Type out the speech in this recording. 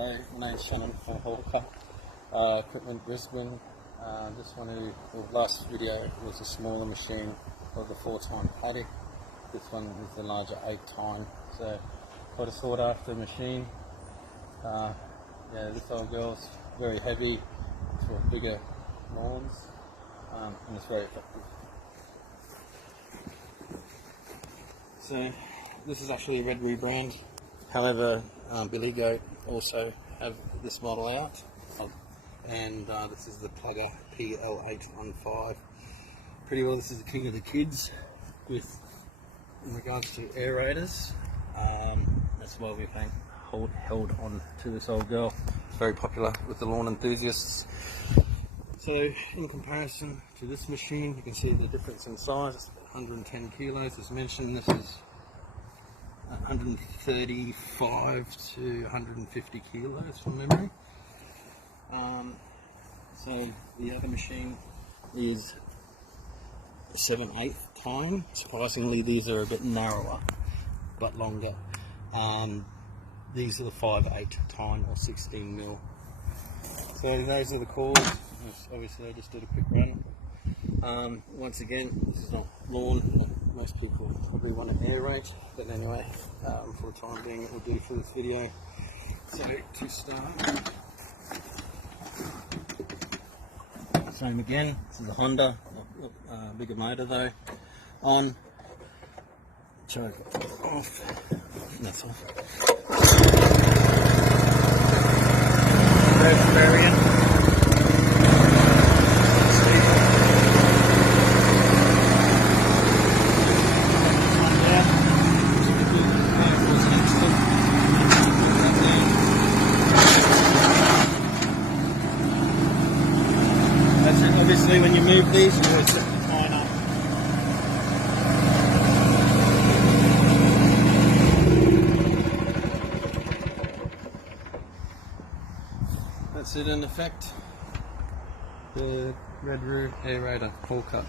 Hello, my name's Shannon from HAULCUT Equipment Brisbane. The last video was a smaller machine of the 4-time paddock. This one is the larger 8-time, so quite a sought after machine. This old girl's very heavy for bigger lawns, and it's very effective. So this is actually a Red rebrand. However, Billy Goat also have this model out, and this is the Plugger PL815. Pretty well, this is the king of the kids in regards to aerators. That's why we've held on to this old girl. It's very popular with the lawn enthusiasts. So in comparison to this machine, you can see the difference in size. It's 110 kilos as mentioned. This is 135 to 150 kilos from memory. So the other machine is 7/8 time. Surprisingly, these are a bit narrower but longer. These are the 5/8 time or 16 mil. So those are the calls. Obviously I just did a quick run. Once again, this is not lawn. Most people probably want to aerate, but anyway, for the time being it will do for this video. So to start, same again, this is a Honda, bigger motor though, on, choke off, and that's off. First variant. Obviously when you move these, you always set the tine up. That's it in effect. The Red Aerator HAULCUT.